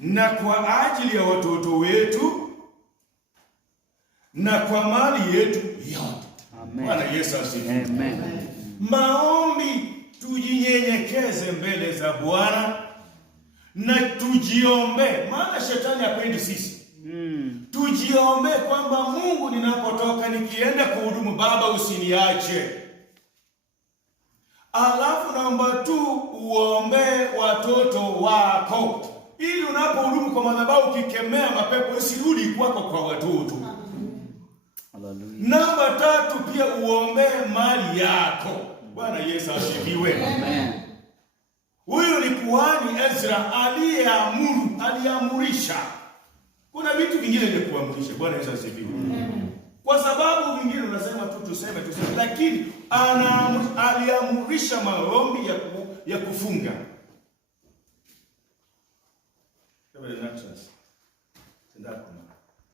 na kwa ajili ya watoto wetu na kwa mali yetu yote. Bwana Yesu asifiwe. Amen. Maombi, tujinyenyekeze mbele za Bwana na tujiombe, maana shetani hapendi sisi. Tujiombe kwamba Mungu, ninapotoka nikienda kuhudumu, Baba usiniache. Alafu naomba tu uombe watoto wako, ili unapohudumu kwa madhabahu ukikemea mapepo usirudi kwako kwa watoto. Namba 3, pia uombe mali yako. Bwana Yesu asifiwe. Amen. Huyu ni kuhani Ezra aliamurisha. Kuna vitu vingine vya kuamurisha. Bwana Yesu asifiwe. Kwa sababu vingine unasema tu tuseme, lakini aliamurisha maombi ya kufunga. Kama ni naturals. Tenda kuna